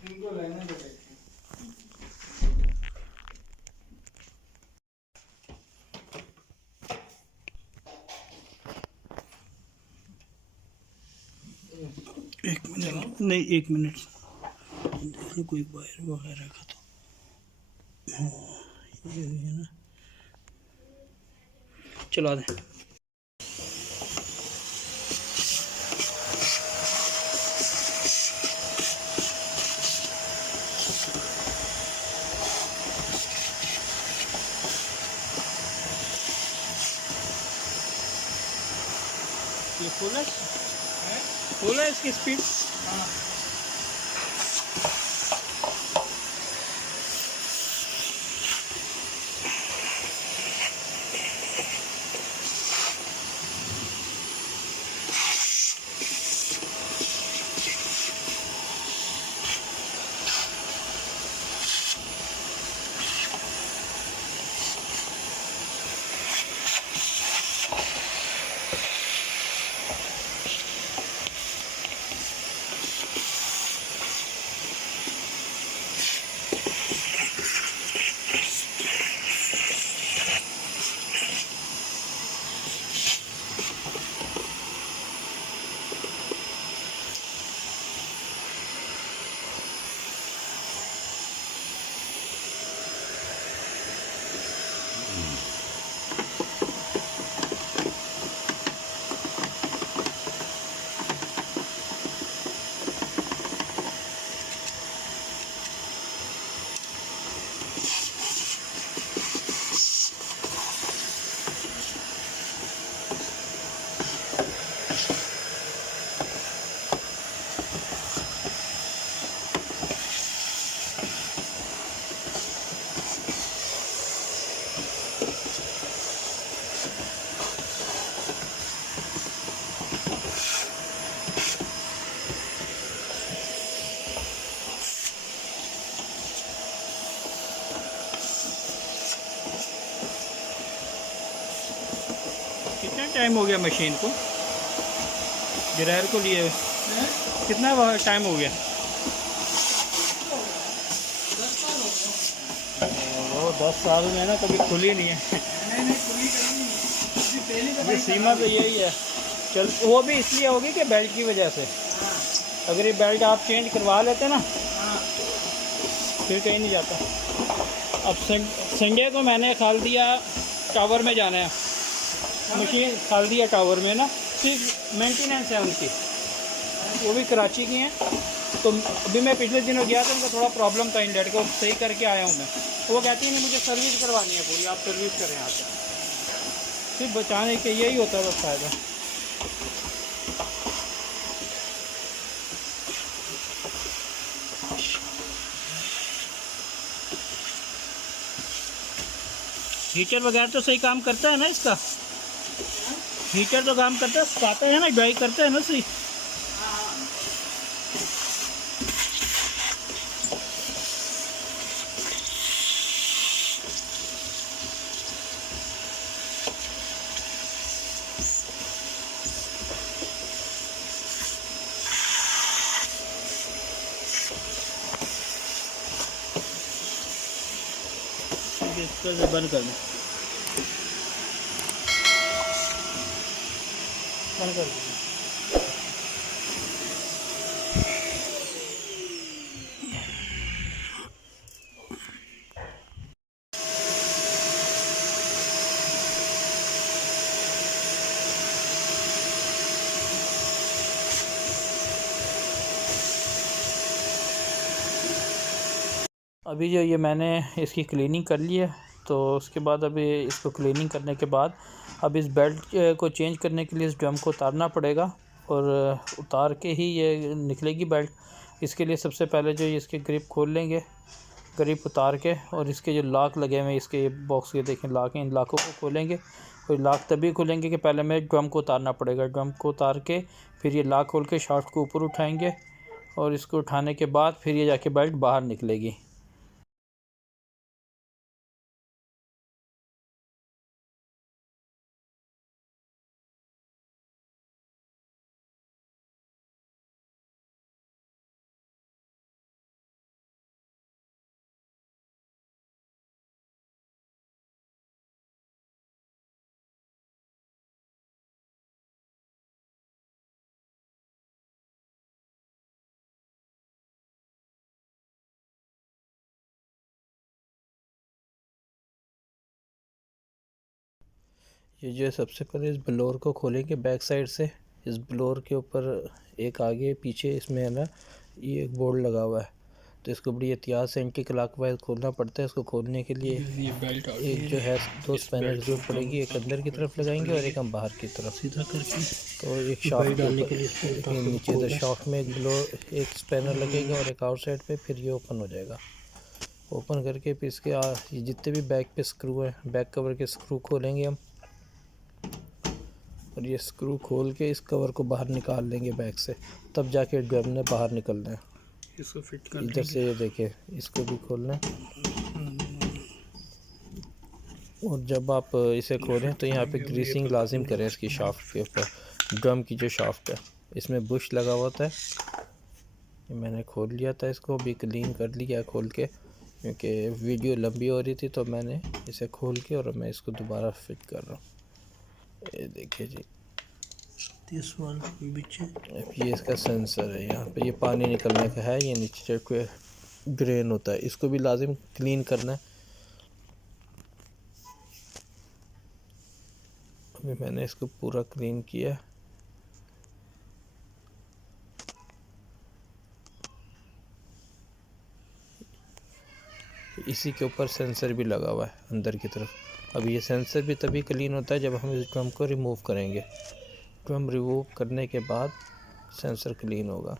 इनको लेने दो। एक मिनट नहीं, 1 मिनट देखने कोई वायर वगैरह का तो ये है ना, चला दें। ये फुल है इसकी स्पीड। हाँ। कितना टाइम हो गया मशीन को, ड्रायर को लिए कितना टाइम हो गया? 10 साल में ना कभी खुली नहीं है। नहीं खुली कभी नहीं, पहली दफा ये सीमा तो यही है। चल वो भी इसलिए होगी कि बेल्ट की वजह से। हाँ। अगर ये बेल्ट आप चेंज करवा लेते ना हाँ। फिर कहीं नहीं जाता। अब संडे को मैंने खाल दिया टावर में जाना है, मशीन खाल दिया टावर में ना, सिर्फ मेंटेनेंस है उनकी, वो भी कराची की हैं। तो अभी मैं पिछले दिनों गया था, उनका थोड़ा प्रॉब्लम था इंडेट को, सही करके आया हूँ मैं। वो कहती है नहीं मुझे सर्विस करवानी है पूरी, आप सर्विस करें यहाँ पे। सिर्फ बचाने के यही होता है बस फ़ायदा। हीटर वगैरह तो सही काम करता है ना इसका? हीटर तो काम करता है, सुखाता है ना, ड्राई करता है ना सही? इसको से बंद कर दें, बंद कर दें। अभी जो ये मैंने इसकी क्लीनिंग कर ली है, तो उसके बाद अभी इसको क्लीनिंग करने के बाद अब इस बेल्ट को चेंज करने के लिए इस ड्रम को उतारना पड़ेगा, और उतार के ही ये निकलेगी बेल्ट। इसके लिए सबसे पहले जो इसके ग्रिप खोल लेंगे, ग्रिप उतार के, और इसके जो लॉक लगे हुए हैं इसके बॉक्स के, देखें लॉक हैं, इन लॉकों को खोलेंगे। और लॉक तभी खुलेंगे कि पहले हमें ड्रम को उतारना पड़ेगा। ड्रम को उतार के फिर ये लॉक खोल के शाफ्ट को ऊपर उठाएँगे, और इसको उठाने के बाद फिर ये जाके बेल्ट बाहर निकलेगी। ये जो है सबसे पहले इस ब्लोअर को खोलेंगे बैक साइड से। इस ब्लोअर के ऊपर एक आगे पीछे इसमें है ना ये एक बोर्ड लगा हुआ है, तो इसको बड़ी एहतियात से एंटी क्लॉकवाइज खोलना पड़ता है। इसको खोलने के लिए ये बेल्ट एक जो है दो स्पैनर जरूरत पड़ेगी, एक अंदर की तरफ लगाएंगे और एक हम बाहर की तरफ सीधा करके तो एक शाफ्ट डालने के के लिए ऊपर नीचे तो शाफ्ट में एक स्पैनर लगेगा और एक आउटसाइड पे, फिर ये ओपन हो जाएगा। ओपन करके फिर इसके ये जितने भी बैक पे स्क्रू हैं, बैक कवर के स्क्रू खोलेंगे हम, और ये स्क्रू खोल के इस कवर को बाहर निकाल लेंगे बैक से, तब जाके ड्रम ने बाहर निकलना है। इसको फिट कर इधर से ये देखिए इसको भी खोलना है। और जब आप इसे खोलें तो यहाँ पे ग्रीसिंग लाजिम करें इसकी शाफ्ट के ऊपर। ड्रम की जो शाफ्ट है इसमें बुश लगा हुआ था, ये मैंने खोल लिया था, इसको भी क्लीन कर लिया खोल के, क्योंकि वीडियो लंबी हो रही थी तो मैंने इसे खोल के और मैं इसको दोबारा फिट कर रहा हूँ। ये देखिए जी, ये इसका सेंसर है, यहाँ पे ये पानी निकलने का है, ये नीचे ड्रेन होता है, इसको भी लाजिम क्लीन करना है। अभी मैंने इसको पूरा क्लीन किया। इसी के ऊपर सेंसर भी लगा हुआ है अंदर की तरफ। अब ये सेंसर भी तभी क्लीन होता है जब हम इस ड्रम को रिमूव करेंगे। ड्रम रिमूव करने के बाद सेंसर क्लीन होगा।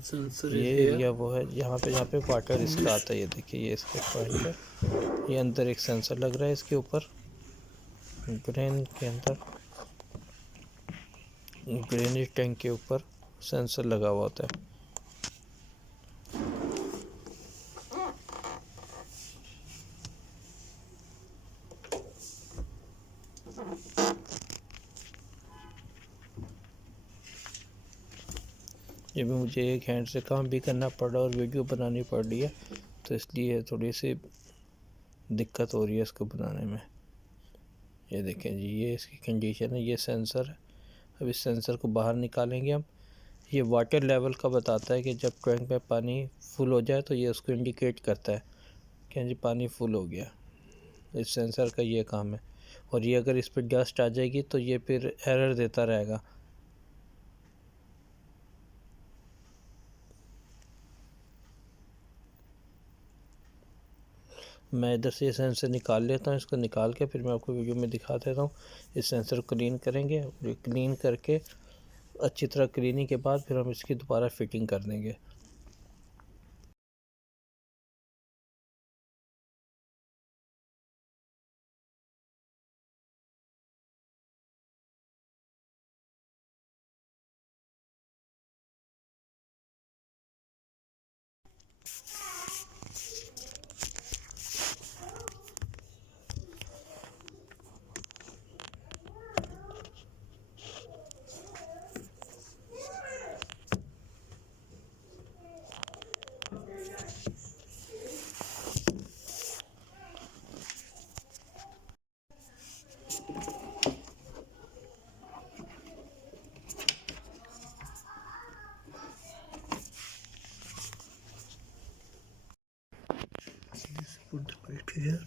सेंसर ये एरिया वो है जहाँ पे वाटर इसका आता है, ये देखिए ये इसके पॉइंट है, ये अंदर एक सेंसर लग रहा है इसके ऊपर, ग्रेन के अंदर ग्रेनेज टैंक के ऊपर सेंसर लगा हुआ होता है। ये भी मुझे एक हैंड से काम भी करना पड़ रहा है और वीडियो बनानी पड़ रही है, तो इसलिए थोड़ी सी दिक्कत हो रही है इसको बनाने में। ये देखें जी, ये इसकी कंडीशन है, ये सेंसर है। अब इस सेंसर को बाहर निकालेंगे हम। ये वाटर लेवल का बताता है कि जब टैंक में पानी फुल हो जाए तो ये उसको इंडिकेट करता है कि जी पानी फुल हो गया। इस सेंसर का ये काम है। और ये अगर इस पर डस्ट आ जाएगी तो ये फिर एरर देता रहेगा। मैं इधर से ये सेंसर निकाल लेता हूँ, इसको निकाल के फिर मैं आपको वीडियो में दिखा देता हूँ। इस सेंसर को क्लीन करेंगे, क्लीन करके अच्छी तरह क्लीनिंग के बाद फिर हम इसकी दोबारा फिटिंग कर देंगे। put the plate here.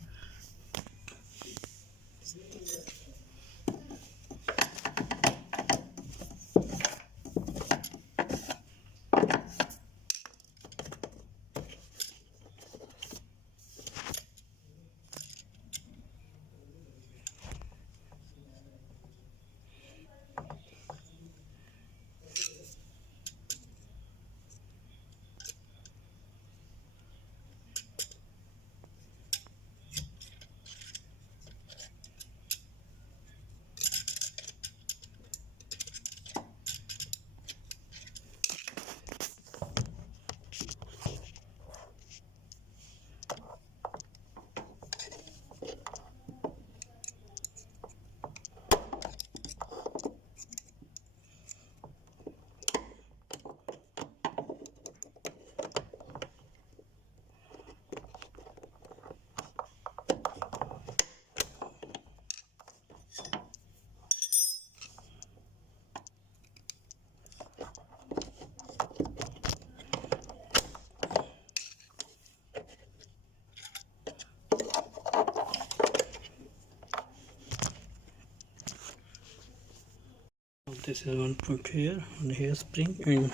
This is one point here on hairspring एंड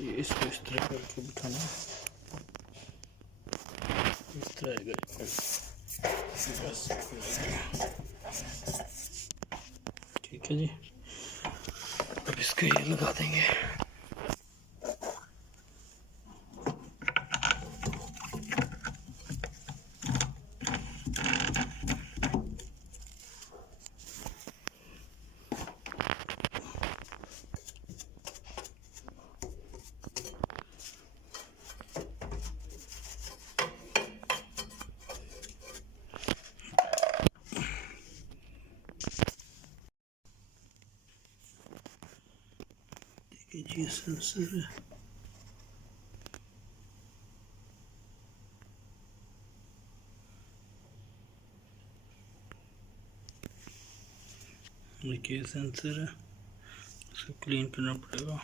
ये इसको इस तरह करके बिठाना है। इस तरह आएगा बस। ठीक है जी, अब इसको ये लगा देंगे। जी सेंसर है, देखिए सेंसर है, इसको क्लीन करना पड़ेगा।